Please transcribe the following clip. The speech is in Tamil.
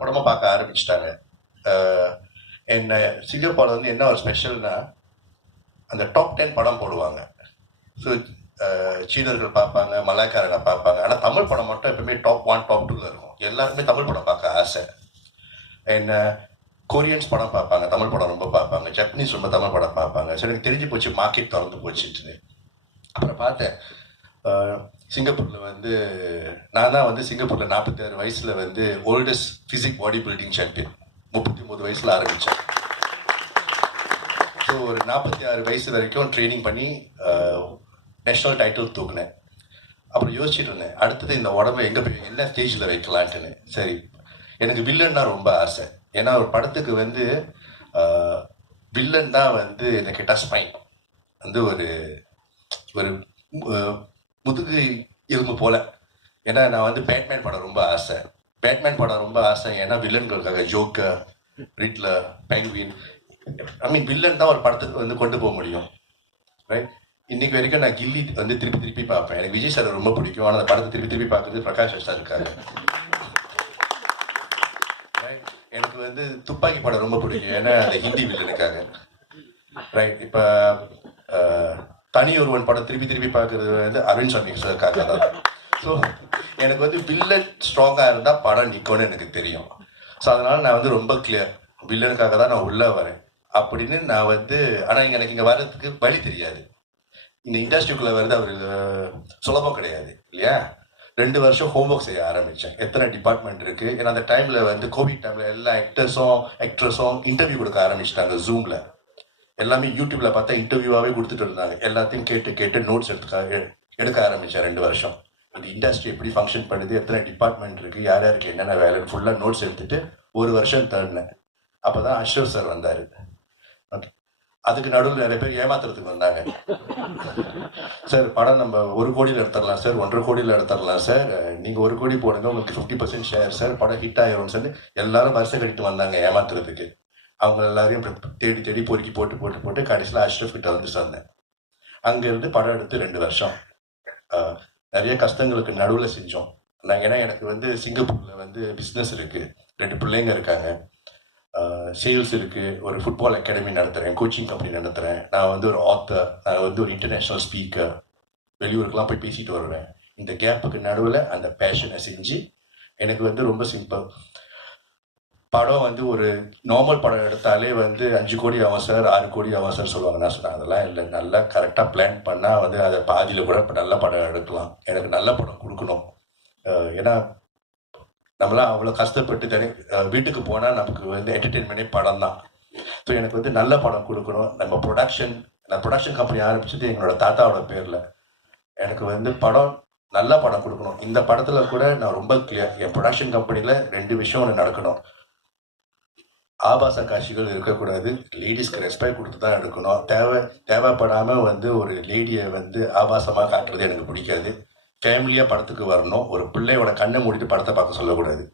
படமும் பார்க்க ஆரம்பிச்சிட்டாங்க. என்ன சிங்கப்பூர்ல வந்து என்ன ஒரு ஸ்பெஷல்னா அந்த டாப் டென் படம் போடுவாங்க. ஸோ சீனர்கள் பார்ப்பாங்க மலாய்க்காரனை பார்ப்பாங்க. ஆனால் தமிழ் படம் மட்டும் எப்பவுமே டாப் ஒன் டாப் டூல இருக்கும். எல்லாருமே தமிழ் படம் பார்க்க ஆசை. என்ன கொரியன்ஸ் படம் பார்ப்பாங்க தமிழ் படம் ரொம்ப பார்ப்பாங்க. ஜப்பனீஸ் ரொம்ப தமிழ் படம் பார்ப்பாங்க. சரி எனக்கு தெரிஞ்சு போச்சு மார்க்கெட் திறந்து போச்சுட்டு அப்புறம் பார்த்தேன் சிங்கப்பூர்ல வந்து நான் தான் வந்து சிங்கப்பூர்ல நாற்பத்தி ஆறு வயசுல வந்து oldest physique body building champion முப்பத்தி ஒன்பது வயசுல ஆரம்பிச்சேன். ஸோ ஒரு நாற்பத்தி ஆறு வயசு வரைக்கும் ட்ரைனிங் பண்ணி நேஷ்னல் டைட்டில் தூக்குனேன். அப்புறம் யோசிச்சுட்டு இருந்தேன் அடுத்தது இந்த உடம்பு எங்கே போய் என்ன ஸ்டேஜில் வைக்கலான்ட்டுன்னு. சரி எனக்கு வில்லன்னா ரொம்ப ஆசை. ஏன்னா ஒரு படத்துக்கு வந்து வில்லன் தான் வந்து எனக்கு டச் பைன் வந்து ஒரு ஒரு முதுகு எலும்பு போல. ஏன்னா நான் வந்து பேட்மேன் படம் ரொம்ப ஆசை. பேட்மேன் படம் ரொம்ப ஆசை. ஏன்னா வில்லன்களுக்காக Joker Riddler Penguin I mean villain தான் ஒரு படத்துக்கு வந்து கொண்டு போக முடியும். ரைட் இன்னைக்கு வரைக்கும் நான் கில்லி வந்து திருப்பி திருப்பி பார்ப்பேன். எனக்கு விஜய் சார் ரொம்ப பிடிக்கும். ஆனால் அந்த படத்தை திருப்பி திருப்பி பார்க்கறது பிரகாஷ் சார் இருக்காரு. எனக்கு வந்து துப்பாக்கி படம் ரொம்ப பிடிக்கும். ஏன்னா அந்த ஹிந்தி வில்லனுக்காக ரைட் இப்போ தனி ஒருவன் படம் திருப்பி திருப்பி பார்க்கறது வந்து அரவிந்த் சாமி சார்க்காக தான் ஸோ எனக்கு வந்து வில்லன் ஸ்ட்ராங்காக இருந்தால் படம் நிற்கும்னு எனக்கு தெரியும். ஸோ அதனால் நான் வந்து ரொம்ப கிளியர் வில்லனுக்காக தான் நான் உள்ளே வரேன். அப்படின்னு நான் வந்து ஆனால் எனக்கு இங்கே வர்றதுக்கு வழி தெரியாது. இந்த இண்டஸ்ட்ரிக்குள்ளே வருது அவர் சுலபம் கிடையாது இல்லையா? ரெண்டு வருஷம் ஹோம்ஒர்க் செய்ய ஆரம்பித்தேன் எத்தனை டிபார்ட்மெண்ட் இருக்குது ஏன்னா அந்த டைமில் வந்து கோவிட் டைமில் எல்லா ஆக்டர்ஸும் ஆக்ட்ரஸும் இன்டர்வியூ கொடுக்க ஆரம்பிச்சிட்டாங்க ஜூமில் எல்லாமே யூடியூப்ல பார்த்தா இன்டர்வியூவாகவே கொடுத்துட்டு இருந்தாங்க. எல்லாத்தையும் கேட்டு கேட்டு நோட்ஸ் எடுத்துக்க எடுக்க ஆரம்பித்தேன் ரெண்டு வருஷம். அந்த இண்டஸ்ட்ரி எப்படி ஃபங்க்ஷன் பண்ணுது எத்தனை டிபார்ட்மெண்ட் இருக்குது யார் யாருக்கு என்னென்ன வேலை ஃபுல்லாக நோட்ஸ் எடுத்துட்டு ஒரு வருஷம் தேடினேன் அப்போ தான் அஷ்ரப் சார் வந்தார். ஓகே. அதுக்கு நடுவில் நிறைய பேர் ஏமாத்துறதுக்கு வந்தாங்க. சார் படம் நம்ம ஒரு கோடியில் எடுத்துடலாம் சார் ஒன்றரை கோடியில் எடுத்துடலாம் சார் நீங்கள் ஒரு கோடி போடுங்க உங்களுக்கு ஃபிஃப்டி பர்சன்ட் ஷேர் சார் படம் ஹிட் ஆயிரும் சார் எல்லாரும் வருஷம் கட்டிட்டு வந்தாங்க ஏமாத்துறதுக்கு. அவங்க எல்லாரையும் தேடி தேடி பொறுக்கி போட்டு போட்டு போட்டு கடைசியில் அஷ்ரஃப் கிட்ட வந்து சேர்ந்தேன். அங்கேருந்து படம் எடுத்து ரெண்டு வருஷம். நிறைய கஷ்டங்களுக்கு நடுவில் செஞ்சோம். நான் ஏன்னா எனக்கு வந்து சிங்கப்பூரில் வந்து பிஸ்னஸ் இருக்குது ரெண்டு பிள்ளைங்க இருக்காங்க. சேல்ஸ் இருக்குது ஒரு ஃபுட்பால் அகாடமி நடத்துகிறேன் கோச்சிங் கம்பெனி நடத்துகிறேன் நான் வந்து ஒரு ஆத்தர் நான் வந்து ஒரு இன்டர்நேஷ்னல் ஸ்பீக்கர் வெளியூருக்கெலாம் போய் பேசிட்டு வருவேன். இந்த கேப்புக்கு நடுவில் அந்த பேஷனை செஞ்சு எனக்கு வந்து ரொம்ப சிம்பிள் படம் வந்து ஒரு நார்மல் படம் எடுத்தாலே வந்து அஞ்சு கோடி ஆகும் சார் ஆறு கோடி ஆகும் சார் சொல்லுவாங்க. நான் சொன்னேன் அதெல்லாம் இல்லை. நல்லா கரெக்டாக பிளான் பண்ணால் வந்து அதை பாதியில் கூட இப்போ நல்ல படம் எடுக்கலாம். எனக்கு நல்ல படம் கொடுக்கணும். ஏன்னா நம்மளாம் அவ்வளோ கஷ்டப்பட்டு தனி வீட்டுக்கு போனால் நமக்கு வந்து என்டர்டெயின்மெண்ட்டே படம் தான். ஸோ எனக்கு வந்து நல்ல படம் கொடுக்கணும். நம்ம ப்ரொடக்ஷன் நான் ப்ரொடக்ஷன் கம்பெனி ஆரம்பிச்சது எங்களோட தாத்தாவோட பேரில். எனக்கு வந்து படம் நல்ல படம் கொடுக்கணும். இந்த படத்தில் கூட நான் ரொம்ப கிளியர் என் ப்ரொடக்ஷன் கம்பெனியில் ரெண்டு விஷயம் ஒன்று நடக்கணும். ஆபாச காட்சிகள் இருக்கக்கூடாது. லேடிஸ்க்கு ரெஸ்பெக்ட் கொடுத்து தான் எடுக்கணும். தேவை தேவைப்படாமல் வந்து ஒரு லேடியை வந்து ஆபாசமாக காட்டுறது எனக்கு பிடிக்காது. ஃபேமிலியாக படத்துக்கு வரணும். ஒரு பிள்ளையோட கண்ணை மூடிட்டு படத்தை பார்க்க சொல்லக்கூடாது.